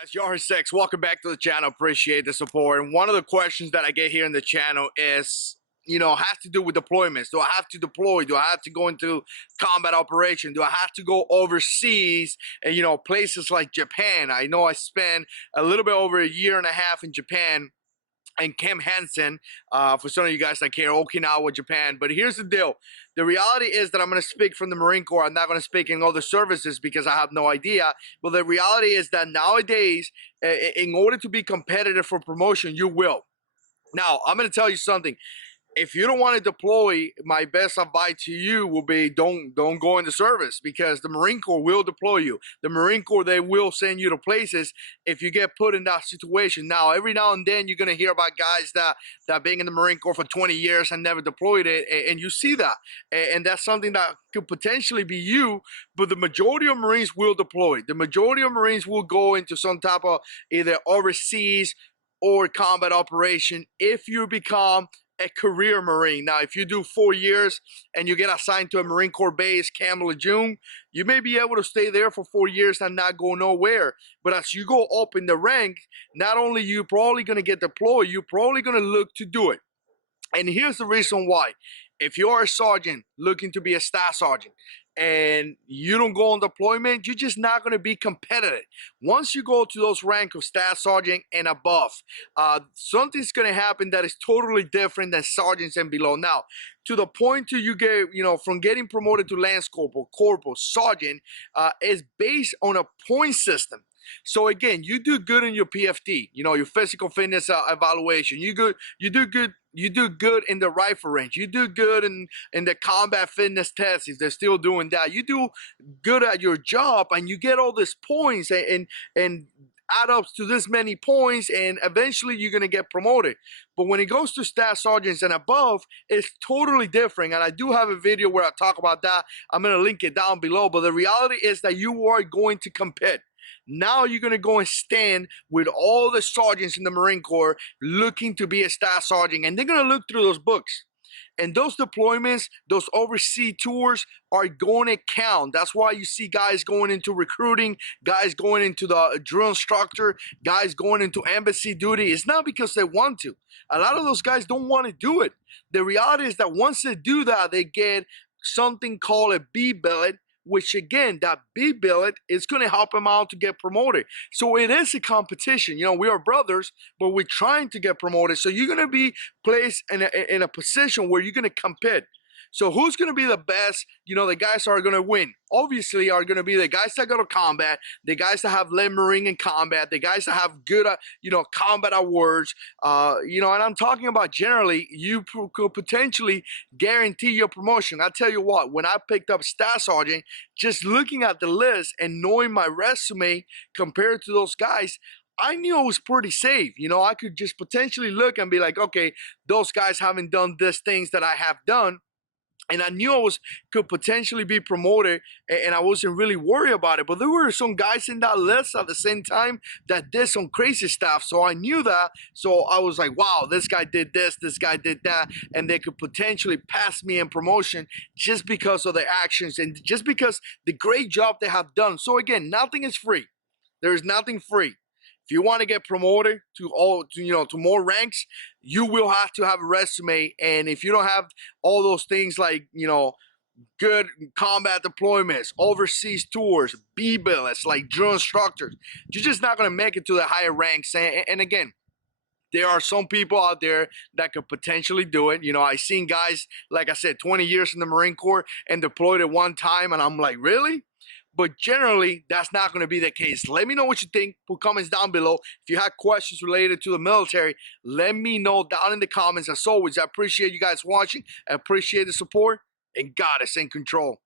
Guys, JH6, welcome back to the channel. Appreciate the support. And one of the questions that I get here in the channel is, has to do with deployments. Do I have to deploy? Do I have to go into combat operation? Do I have to go overseas and, places like Japan? I know I spent a little bit over a year and a half in Japan and Camp Hansen, for some of you guys that care, Okinawa, Japan. But here's the deal. The reality is that I'm going to speak from the Marine Corps. I'm not going to speak in other services because I have no idea. But the reality is that nowadays, in order to be competitive for promotion, you will. Now, I'm going to tell you something. If you don't want to deploy, my best advice to you will be don't go into service, because the Marine Corps will deploy you. The Marine Corps, they will send you to places if you get put in that situation. Now, every now and then you're going to hear about guys that been in the Marine Corps for 20 years and never deployed it, and you see that. And that's something that could potentially be you, but the majority of Marines will deploy. The majority of Marines will go into some type of either overseas or combat operation if you become a career Marine. Now, if you do 4 years and you get assigned to a Marine Corps base, Camp Lejeune, you may be able to stay there for 4 years and not go nowhere. But as you go up in the rank, not only you probably going to get deployed, you're probably going to look to do it. And here's the reason why. If you're a sergeant looking to be a staff sergeant and you don't go on deployment, you're just not going to be competitive. Once you go to those rank of staff sergeant and above, something's going to happen that is totally different than sergeants and below. Now, to the point to you get, from getting promoted to lance corporal, corporal, sergeant, is based on a point system. So again, you do good in your PFT, your physical fitness evaluation. You do good in the rifle range. You do good in the combat fitness test if they're still doing that. You do good at your job and you get all these points and add up to this many points, and eventually you're going to get promoted. But when it goes to staff sergeants and above, it's totally different. And I do have a video where I talk about that. I'm going to link it down below. But the reality is that you are going to compete. Now you're going to go and stand with all the sergeants in the Marine Corps looking to be a staff sergeant, and they're going to look through those books. And those deployments, those overseas tours are going to count. That's why you see guys going into recruiting, guys going into the drill instructor, guys going into embassy duty. It's not because they want to. A lot of those guys don't want to do it. The reality is that once they do that, they get something called a B-Billet, which again, that B-Billet is going to help them out to get promoted. So it is a competition. We are brothers, but we're trying to get promoted. So you're going to be placed in a position where you're going to compete. So who's going to be the best? The guys that are going to win, obviously, are going to be the guys that go to combat, the guys that have led Marine in combat, the guys that have good, combat awards, and I'm talking about generally, you could potentially guarantee your promotion. I tell you what, when I picked up staff sergeant, just looking at the list and knowing my resume compared to those guys, I knew I was pretty safe. I could just potentially look and be like, okay, those guys haven't done these things that I have done. And I knew I could potentially be promoted, and I wasn't really worried about it. But there were some guys in that list at the same time that did some crazy stuff. So I knew that. So I was like, wow, this guy did this guy did that. And they could potentially pass me in promotion just because of their actions and just because the great job they have done. So again, nothing is free. There is nothing free. If you want to get promoted to more ranks, you will have to have a resume. And if you don't have all those things like, good combat deployments, overseas tours, B-Billets, like drill instructors, you're just not going to make it to the higher ranks. And again, there are some people out there that could potentially do it. I've seen guys, like I said, 20 years in the Marine Corps and deployed at one time. And I'm like, really? But generally, that's not going to be the case. Let me know what you think. Put comments down below. If you have questions related to the military, let me know down in the comments. As always, I appreciate you guys watching. I appreciate the support. And God is in control.